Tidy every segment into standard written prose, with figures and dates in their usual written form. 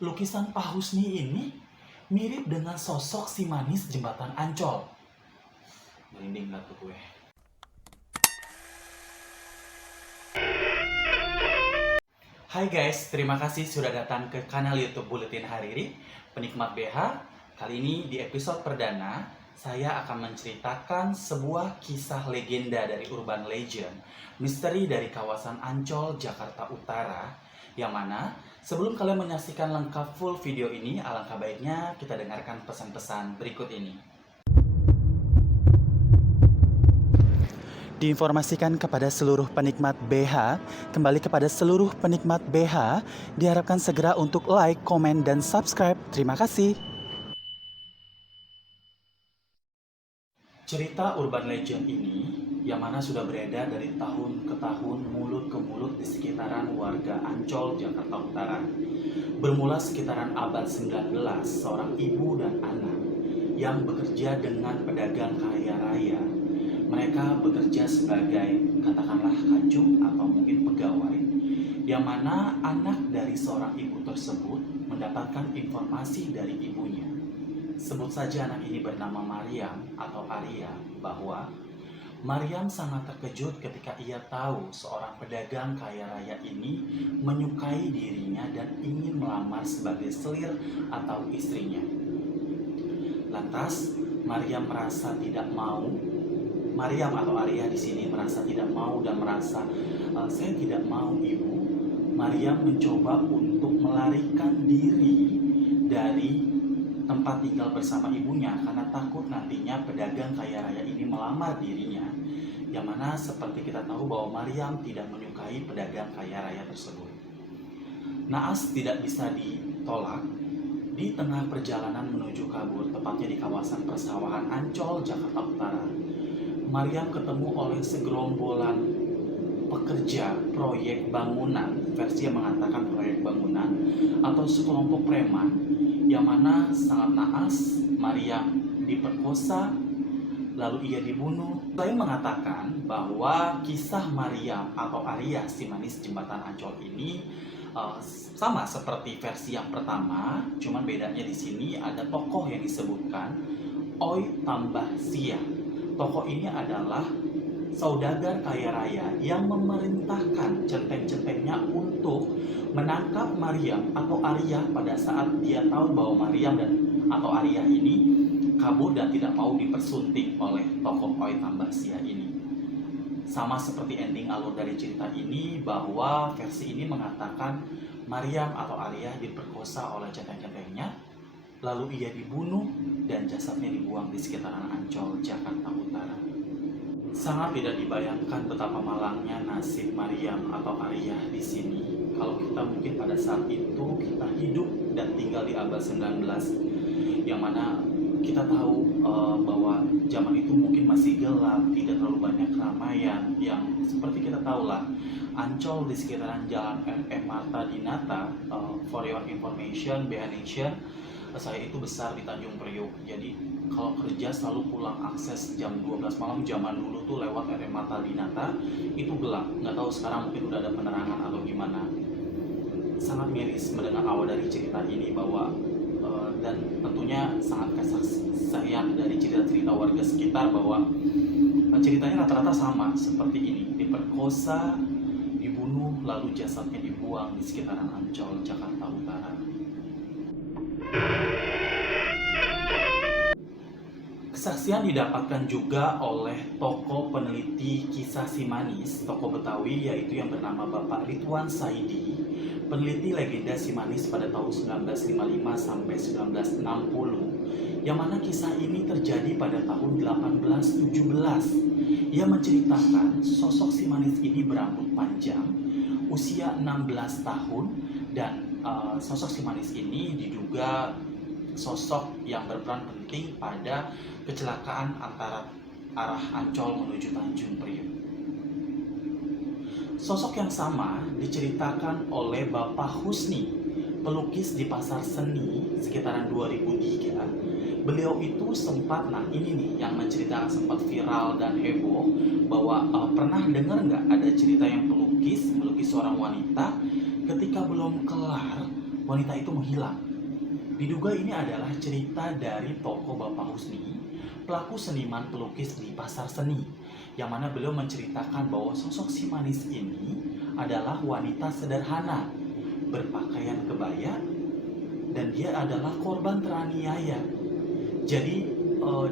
Lukisan Pak Husni ini mirip dengan sosok si manis jembatan Ancol. Merinding gak tuh gue? Hai guys, terima kasih sudah datang ke kanal YouTube Buletin Hariri, penikmat BH. Kali ini di episode perdana, saya akan menceritakan sebuah kisah legenda dari urban legend, misteri dari kawasan Ancol, Jakarta Utara, yang mana sebelum kalian menyaksikan lengkap full video ini, alangkah baiknya kita dengarkan pesan-pesan berikut ini. Diinformasikan kepada seluruh penikmat BH, kembali kepada seluruh penikmat BH, diharapkan segera untuk like, komen, dan subscribe. Terima kasih. Cerita urban legend ini, yang mana sudah beredar dari tahun ke tahun, mulut ke mulut di sekitaran warga Ancol, Jakarta Utara. Bermula sekitaran abad 19, seorang ibu dan anak yang bekerja dengan pedagang kaya raya. Mereka bekerja sebagai, katakanlah, kajung atau mungkin pegawai, yang mana anak dari seorang ibu tersebut mendapatkan informasi dari ibunya. Sebut saja anak ini bernama Maryam atau Arya, bahwa Maryam sangat terkejut ketika ia tahu seorang pedagang kaya raya ini menyukai dirinya dan ingin melamar sebagai selir atau istrinya. Lantas, Maryam merasa tidak mau. Maryam atau Arya di sini merasa tidak mau dan merasa, saya tidak mau ibu. Maryam mencoba untuk melarikan diri dari tempat tinggal bersama ibunya karena takut nantinya pedagang kaya raya ini melamar dirinya. Yang mana seperti kita tahu bahwa Maryam tidak menyukai pedagang kaya raya tersebut. Naas tidak bisa ditolak. Di tengah perjalanan menuju kabur, tepatnya di kawasan persawahan Ancol, Jakarta Utara, Maryam ketemu oleh segerombolan pekerja proyek bangunan, versi yang mengatakan proyek bangunan, atau sekelompok preman, yang mana sangat naas. Maryam diperkosa, lalu ia dibunuh. Saya mengatakan bahwa kisah Maryam atau Arya si manis jembatan Ancol ini sama seperti versi yang pertama, cuman bedanya di sini ada tokoh yang disebutkan Oi Tambah Sia. Tokoh ini adalah saudagar kaya raya yang memerintahkan centeng-centengnya untuk menangkap Maryam atau Arya pada saat dia tahu bahwa Maryam dan atau Arya ini kabur dan tidak mau dipersunting oleh tokoh Oi Tambah Sia ini. Sama seperti ending alur dari cerita ini, bahwa versi ini mengatakan Maryam atau Arya diperkosa oleh centeng-centengnya, lalu ia dibunuh dan jasadnya dibuang di sekitaran Ancol, Jakarta Utara. Sangat tidak dibayangkan betapa malangnya nasib Maryam atau Arya di sini. Kalau kita mungkin pada saat itu kita hidup dan tinggal di abad 19, yang mana kita tahu bahwa zaman itu mungkin masih gelap, tidak terlalu banyak keramaian. Yang seperti kita tahu lah, Ancol di sekitaran Jalan RM Marta Dinata, for your information, BH Nation, saya itu besar di Tanjung Priok. Jadi kalau kerja selalu pulang akses jam 12 malam. Zaman dulu tuh lewat RM Marta Dinata itu gelap. Nggak tahu sekarang mungkin udah ada penerangan atau gimana. Sangat miris mendengar awal dari cerita ini, bahwa dan tentunya sangat kesaksian dari cerita-cerita warga sekitar, bahwa ceritanya rata-rata sama seperti ini. Diperkosa, dibunuh, lalu jasadnya dibuang di sekitaran Ancol, Jakarta Utara. Kesaksian didapatkan juga oleh tokoh peneliti kisah si manis, tokoh Betawi, yaitu yang bernama Bapak Ridwan Saidi, peneliti legenda si manis pada tahun 1955 sampai 1960, yang mana kisah ini terjadi pada tahun 1817. Ia menceritakan sosok si manis ini berambut panjang, usia 16 tahun, dan sosok si manis ini diduga sosok yang berperan penting pada kecelakaan antara arah Ancol menuju Tanjung Priok. Sosok yang sama diceritakan oleh Bapak Husni, pelukis di Pasar Seni sekitaran 2003. Beliau itu sempat, nah ini nih yang menceritakan, sempat viral dan heboh, bahwa pernah dengar nggak ada cerita yang melukis seorang wanita ketika belum kelar wanita itu menghilang. Diduga ini adalah cerita dari tokoh Bapak Husni, pelaku seniman pelukis di pasar seni, yang mana beliau menceritakan bahwa sosok si manis ini adalah wanita sederhana, berpakaian kebaya, dan dia adalah korban teraniaya. Jadi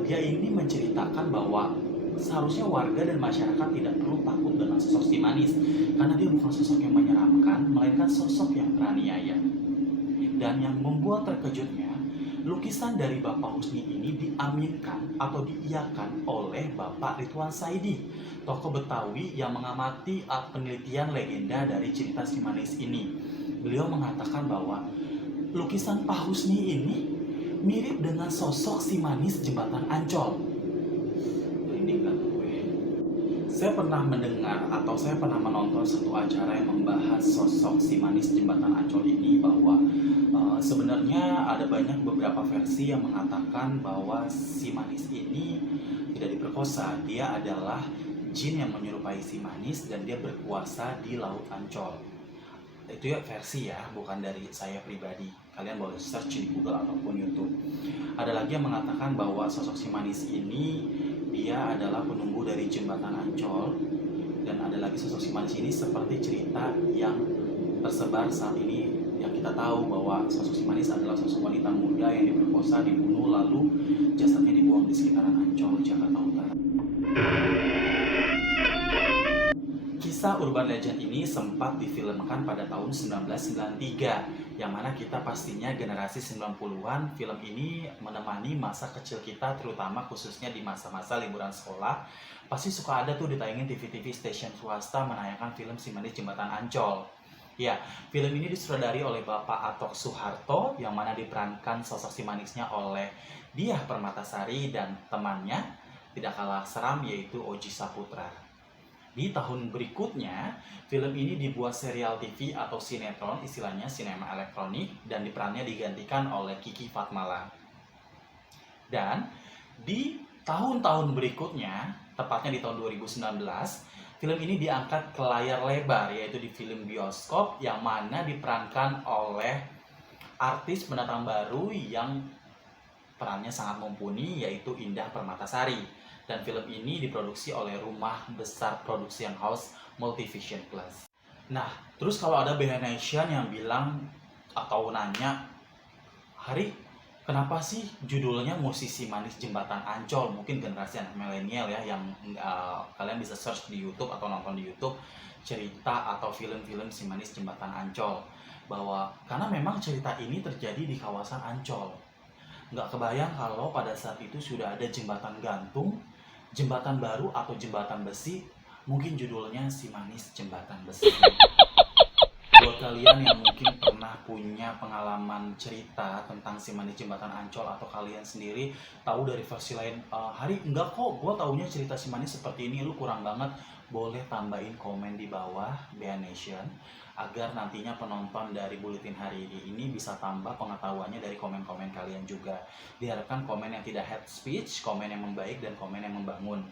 dia ini menceritakan bahwa seharusnya warga dan masyarakat tidak perlu takut dengan sosok si manis, karena dia bukan sosok yang menyeramkan, melainkan sosok yang teraniaya. Dan yang membuat terkejutnya, lukisan dari Bapak Husni ini diaminkan atau diiyakan oleh Bapak Ridwan Saidi, tokoh Betawi yang mengamati penelitian legenda dari cerita si manis ini. Beliau mengatakan bahwa lukisan Pak Husni ini mirip dengan sosok si manis jembatan Ancol. Saya pernah mendengar atau saya pernah menonton satu acara yang membahas sosok si manis jembatan Ancol ini, bahwa sebenarnya ada banyak beberapa versi yang mengatakan bahwa si manis ini tidak diperkosa. Dia adalah jin yang menyerupai si manis dan dia berkuasa di Laut Ancol. Itu ya versi ya, bukan dari saya pribadi. Kalian boleh search di Google ataupun YouTube. Ada lagi yang mengatakan bahwa sosok si manis ini dia adalah penunggu dari jembatan Ancol, dan ada lagi sosok si manis ini seperti cerita yang tersebar saat ini yang kita tahu, bahwa sosok si manis adalah sosok wanita muda yang diperkosa, dibunuh, lalu jasadnya dibuang di sekitaran Ancol, Jakarta Utara. Kisah urban legend ini sempat difilmkan pada tahun 1993, yang mana kita pastinya generasi 90-an, film ini menemani masa kecil kita, terutama khususnya di masa-masa liburan sekolah. Pasti suka ada tuh ditayangin TV-TV stasiun swasta menayangkan film Si Manis Jembatan Ancol. Ya, film ini disutradari oleh Bapak Atok Soeharto, yang mana diperankan sosok si manisnya oleh Diah Permatasari dan temannya tidak kalah seram, yaitu Oji Saputra. Di tahun berikutnya, film ini dibuat serial TV atau sinetron, istilahnya sinema elektronik, dan perannya digantikan oleh Kiki Fatmala. Dan di tahun-tahun berikutnya, tepatnya di tahun 2019, film ini diangkat ke layar lebar, yaitu di film bioskop, yang mana diperankan oleh artis pendatang baru yang perannya sangat mumpuni, yaitu Indah Permatasari. Dan film ini diproduksi oleh Rumah Besar Production House Multivision Plus. Nah, terus kalau ada BH Nation yang bilang atau nanya, Hari, kenapa sih judulnya Musisi Manis Jembatan Ancol? Mungkin generasi anak milenial ya, yang kalian bisa search di YouTube atau nonton di YouTube cerita atau film-film Si Manis Jembatan Ancol. Bahwa karena memang cerita ini terjadi di kawasan Ancol. Nggak kebayang kalau pada saat itu sudah ada jembatan gantung, jembatan baru atau jembatan besi, mungkin judulnya Si Manis Jembatan Besi. Buat kalian yang mungkin pernah punya pengalaman cerita tentang Si Manis Jembatan Ancol, atau kalian sendiri tahu dari versi lain, Hari, enggak kok, gue taunya cerita Si Manis seperti ini, lu kurang banget, boleh tambahin komen di bawah BH Nation, agar nantinya penonton dari Buletin Hari ini bisa tambah pengetahuannya dari komen-komen kalian juga. Diharapkan komen yang tidak hate speech, komen yang membaik, dan komen yang membangun.